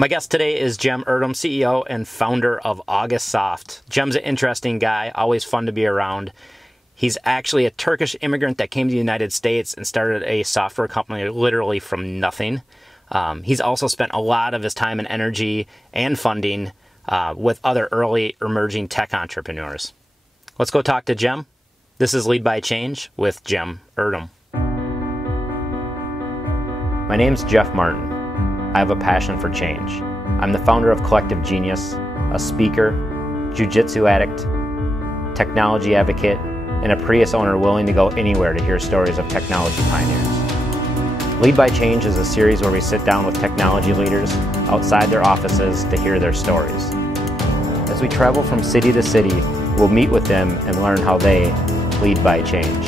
My guest today is Erdem, CEO and founder of August Soft. Jem's an interesting guy, always fun to be around. He's actually a Turkish immigrant that came to the United States and started a software company literally from nothing. He's also spent a lot of his time and energy and funding with other early emerging tech entrepreneurs. Let's go talk to Jem. This is Lead by Change with Erdem. My name's Jeff Martin. I have a passion for change. I'm the founder of Collective Genius, a speaker, jiu-jitsu addict, technology advocate, and a Prius owner willing to go anywhere to hear stories of technology pioneers. Lead by Change is a series where we sit down with technology leaders outside their offices to hear their stories. As we travel from city to city, we'll meet with them and learn how they lead by change.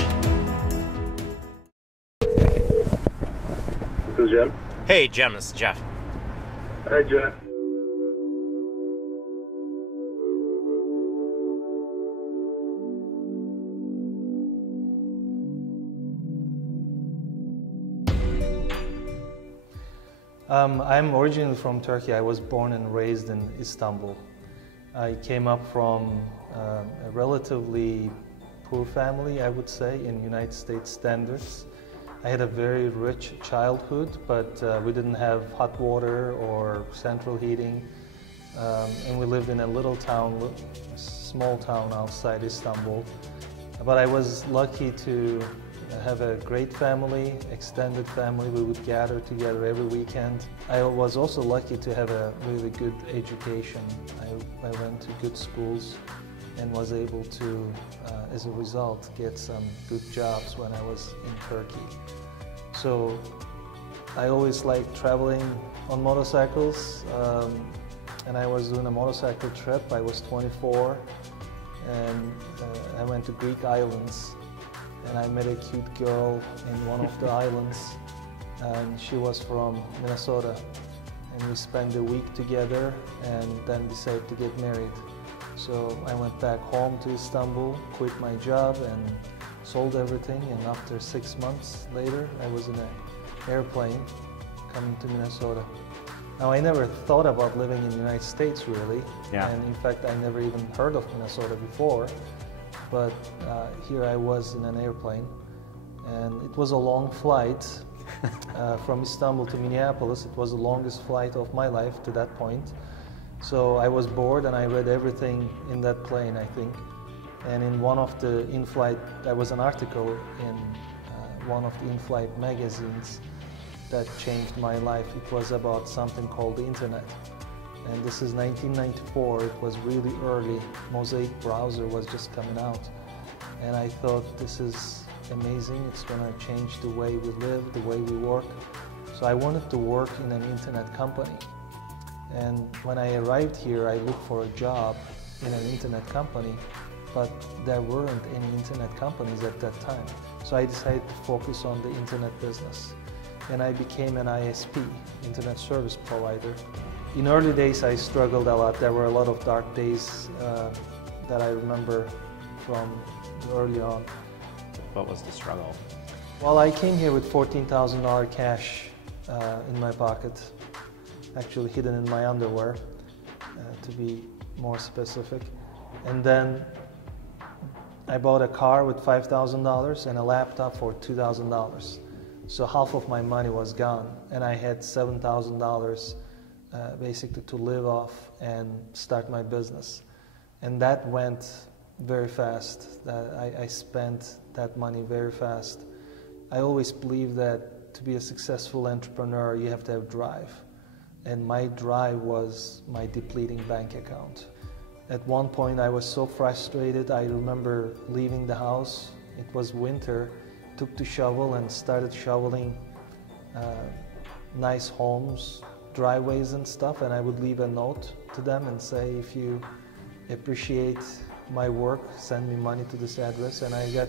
This is Jem. Hey Jem, this is Jeff. Hi Jeff. I'm originally from Turkey. I was born and raised in Istanbul. I came up from a relatively poor family, I would say, in United States standards. I had a very rich childhood, but we didn't have hot water or central heating. And we lived in a little town, small town outside Istanbul. But I was lucky to have a great family, extended family. We would gather together every weekend. I was also lucky to have a really good education. I went to good schools and was able to, as a result, get some good jobs when I was in Turkey. So I always liked traveling on motorcycles, and I was doing a motorcycle trip. I was 24, and I went to Greek islands, and I met a cute girl in one of the islands, and she was from Minnesota, and we spent a week together and then decided to get married. So I went back home to Istanbul, quit my job and sold everything, and after 6 months later I was in an airplane coming to Minnesota. Now I never thought about living in the United States really, and in fact I never even heard of Minnesota before, but here I was in an airplane, and it was a long flight from Istanbul to Minneapolis. It was the longest flight of my life to that point. So I was bored and I read everything in that plane, I think. And in one of the in-flight, there was an article in one of the in-flight magazines that changed my life. It was about something called the internet. And this is 1994, it was really early. Mosaic browser was just coming out. And I thought, this is amazing, it's gonna change the way we live, the way we work. So I wanted to work in an internet company. And when I arrived here, I looked for a job in an internet company, but there weren't any internet companies at that time. So I decided to focus on the internet business. And I became an ISP, Internet Service Provider. In early days, I struggled a lot. There were a lot of dark days that I remember from early on. What was the struggle? Well, I came here with $14,000 cash in my pocket, actually hidden in my underwear, to be more specific. And then I bought a car with $5,000 and a laptop for $2,000. So half of my money was gone, and I had $7,000 basically to live off and start my business. And that went very fast. I spent that money very fast. I always believe that to be a successful entrepreneur, you have to have drive. And my drive was my depleting bank account. At one point I was so frustrated, I remember leaving the house. It was winter, took the shovel and started shoveling nice homes, driveways and stuff, and I would leave a note to them and say, if you appreciate my work, send me money to this address. And I got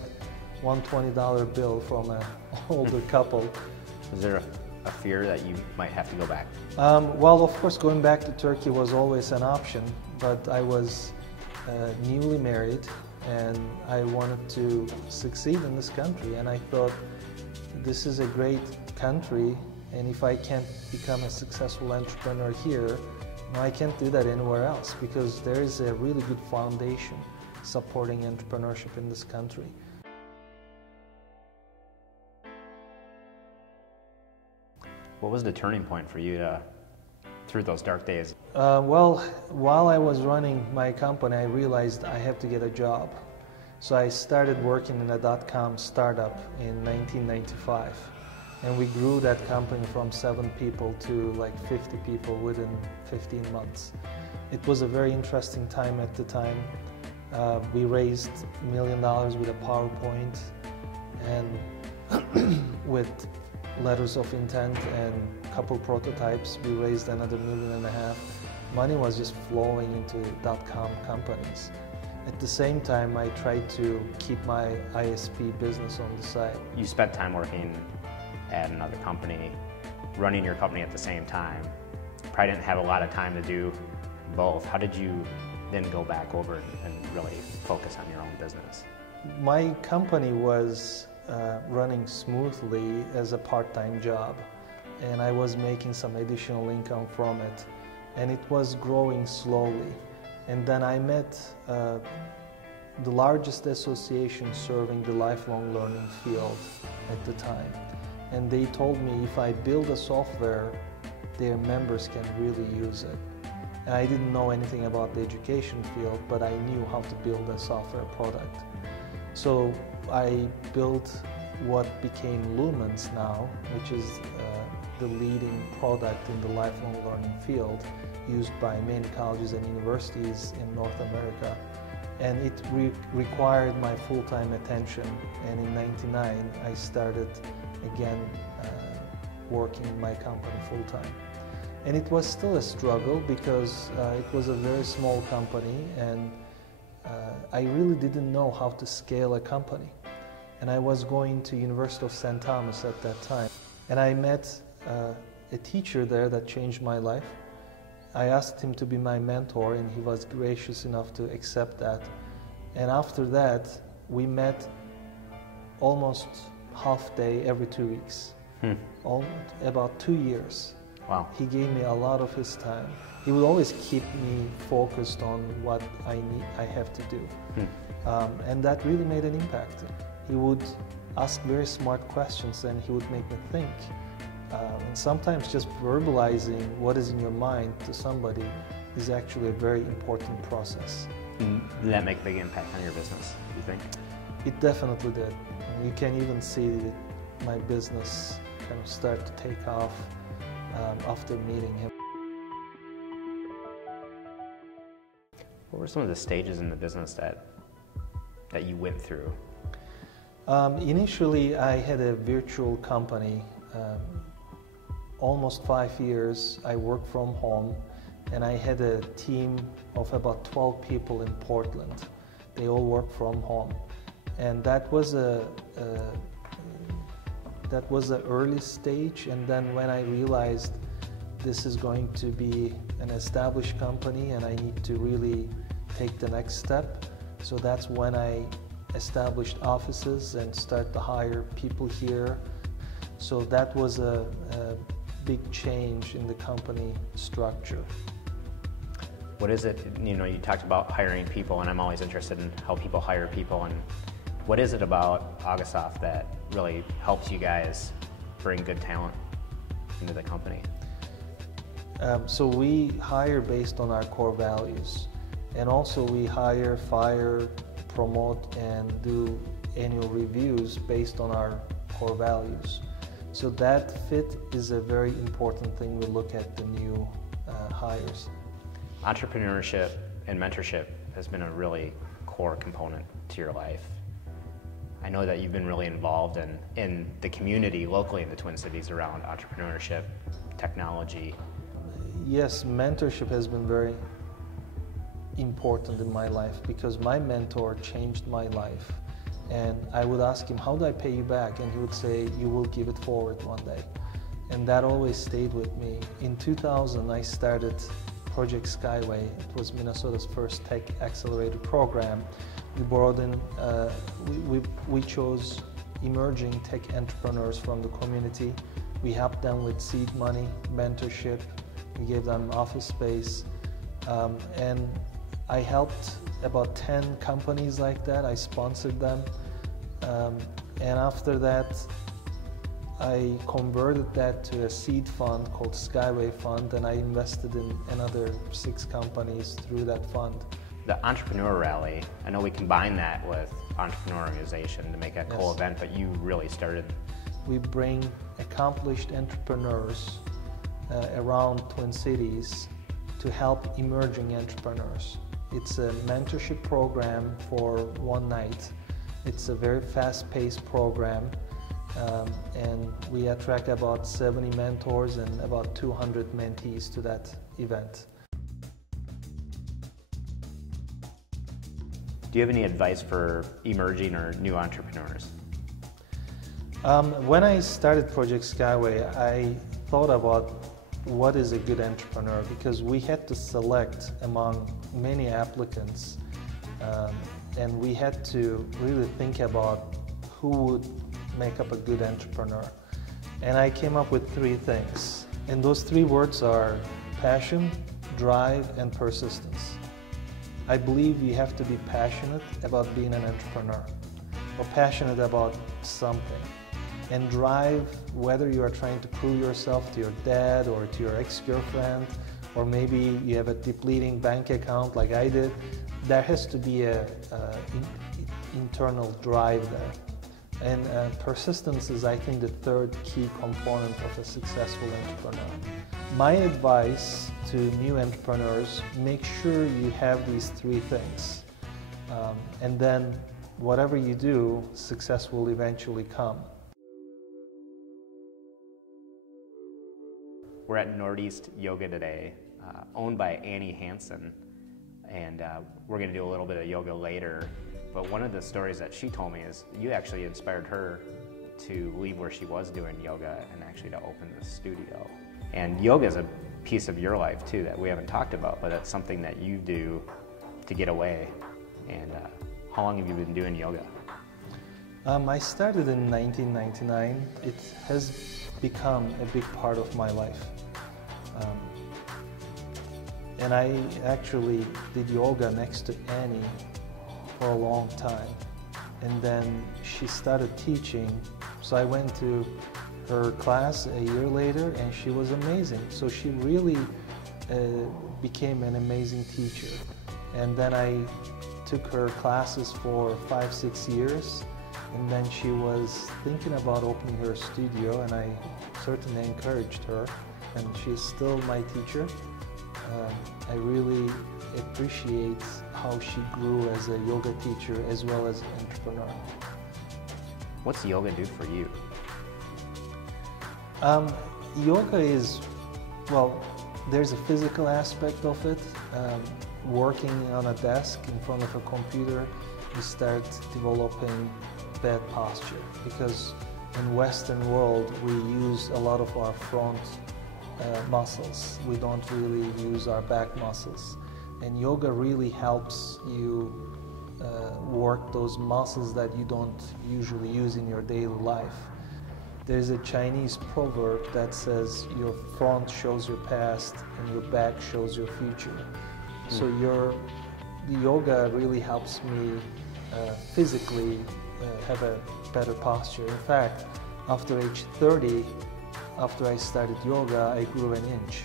one $20 bill from an older couple. Was there a fear that you might have to go back? Well, of course, going back to Turkey was always an option, but I was newly married and I wanted to succeed in this country, and I thought this is a great country And if I can't become a successful entrepreneur here, I can't do that anywhere else, because there is a really good foundation supporting entrepreneurship in this country. What was the turning point for you through those dark days? Well, while I was running my company, I realized I have to get a job. So I started working in a .com startup in 1995. And we grew that company from 7 people to like 50 people within 15 months. It was a very interesting time at the time. We raised $1 million with a PowerPoint and with letters of intent and a couple prototypes. We raised another $1.5 million. Money was just flowing into .com companies. At the same time, I tried to keep my ISP business on the side. You spent time working at another company, running your company at the same time. Probably didn't have a lot of time to do both. How did you then go back over and really focus on your own business? My company was running smoothly as a part-time job, and I was making some additional income from it, and it was growing slowly. And then I met the largest association serving the lifelong learning field at the time. And they told me if I build a software, their members can really use it. And I didn't know anything about the education field, but I knew how to build a software product. So I built what became Lumens now, which is the leading product in the lifelong learning field, used by many colleges and universities in North America. And it required my full-time attention. And in '99, I started again working in my company full-time. And it was still a struggle because it was a very small company, and I really didn't know how to scale a company. And I was going to University of St. Thomas at that time. And I met a teacher there that changed my life. I asked him to be my mentor, and he was gracious enough to accept that. And after that, we met almost half day every 2 weeks, about 2 years. Wow. He gave me a lot of his time. He would always keep me focused on what I have to do. And that really made an impact. He would ask very smart questions, and he would make me think. And sometimes just verbalizing what is in your mind to somebody is actually a very important process. Did that make a big impact on your business, do you think? It definitely did. You can even see my business kind of start to take off after meeting him. What were some of the stages in the business that you went through? Initially, I had a virtual company. Almost 5 years, I worked from home, and I had a team of about 12 people in Portland. They all work from home, and that was the early stage. And then when I realized this is going to be an established company and I need to really take the next step, so that's when I established offices and start to hire people here. So that was a big change in the company structure. What is it, you talked about hiring people, and I'm always interested in how people hire people, and what is it about Augusoft that really helps you guys bring good talent into the company? So we hire based on our core values, and also we hire, fire, promote, and do annual reviews based on our core values. So that fit is a very important thing we look at the new hires. Entrepreneurship and mentorship has been a really core component to your life. I know that you've been really involved in the community locally in the Twin Cities around entrepreneurship, technology. Yes, mentorship has been very important in my life because my mentor changed my life. And I would ask him, how do I pay you back? And he would say, you will give it forward one day. And that always stayed with me. In 2000, I started Project Skyway. It was Minnesota's first tech accelerator program. We brought in, we chose emerging tech entrepreneurs from the community. We helped them with seed money, mentorship. We gave them office space. And I helped about 10 companies like that. I sponsored them. And after that, I converted that to a seed fund called Skyway Fund, and I invested in another 6 companies through that fund. The Entrepreneur Rally, I know we combine that with Entrepreneur Organization to make a cool event, but you really started. We bring accomplished entrepreneurs around Twin Cities to help emerging entrepreneurs. It's a mentorship program for one night. It's a very fast-paced program, and we attract about 70 mentors and about 200 mentees to that event. Do you have any advice for emerging or new entrepreneurs? When I started Project Skyway, I thought about what is a good entrepreneur, because we had to select among many applicants, and we had to really think about who would make up a good entrepreneur. And I came up with 3 things, and those 3 words are passion, drive, and persistence. I believe you have to be passionate about being an entrepreneur, or passionate about something. And drive, whether you are trying to prove yourself to your dad or to your ex-girlfriend, or maybe you have a depleting bank account like I did, there has to be a internal drive there. And persistence is, I think, the 3rd key component of a successful entrepreneur. My advice to new entrepreneurs: make sure you have these 3 things. And then whatever you do, success will eventually come. We're at Northeast Yoga today, owned by Annie Hansen, and we're going to do a little bit of yoga later. But one of the stories that she told me is you actually inspired her to leave where she was doing yoga and actually to open the studio. And yoga is a piece of your life too that we haven't talked about, but it's something that you do to get away. And how long have you been doing yoga? I started in 1999. It has become a big part of my life. And I actually did yoga next to Annie for a long time. And then she started teaching, so I went to her class a year later, and she was amazing. So she really became an amazing teacher. And then I took her classes for 5-6 years, and then she was thinking about opening her studio, and I certainly encouraged her, and she's still my teacher. I really appreciate how she grew as a yoga teacher as well as an entrepreneur. What's yoga do for you? Yoga is, well, there's a physical aspect of it. Working on a desk in front of a computer, you start developing bad posture, because in Western world we use a lot of our front muscles. We don't really use our back muscles, and yoga really helps you work those muscles that you don't usually use in your daily life. There's a Chinese proverb that says your front shows your past and your back shows your future. So the yoga really helps me physically have a better posture. In fact, after age 30, after I started yoga, I grew an inch.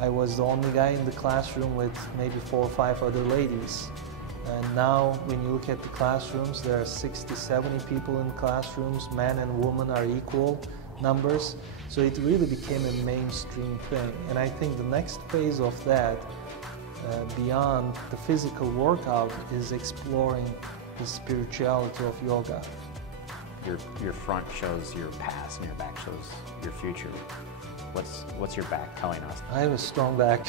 I was the only guy in the classroom with maybe 4 or 5 other ladies. And now when you look at the classrooms, there are 60, 70 people in classrooms. Men and women are equal numbers. So it really became a mainstream thing. And I think the next phase of that, beyond the physical workout, is exploring the spirituality of yoga. Your front shows your past and your back shows your future. What's your back telling us? I have a strong back.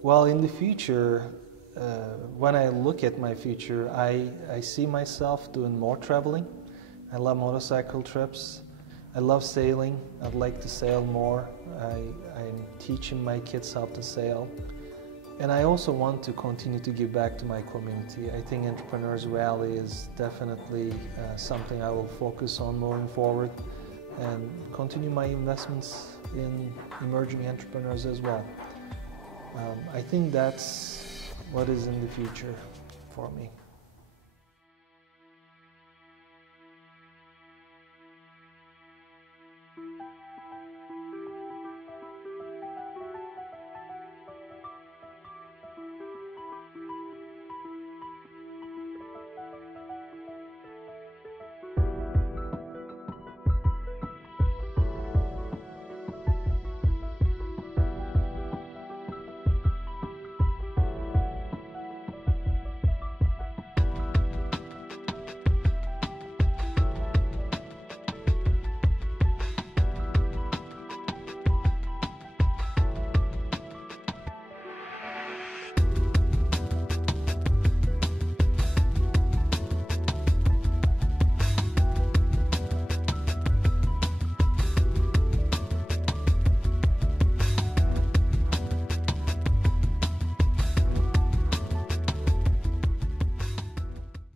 Well, in the future, when I look at my future, I see myself doing more traveling. I love motorcycle trips. I love sailing. I'd like to sail more. I'm teaching my kids how to sail. And I also want to continue to give back to my community. I think Entrepreneurs Rally is definitely something I will focus on moving forward and continue my investments in emerging entrepreneurs as well. I think that's what is in the future for me.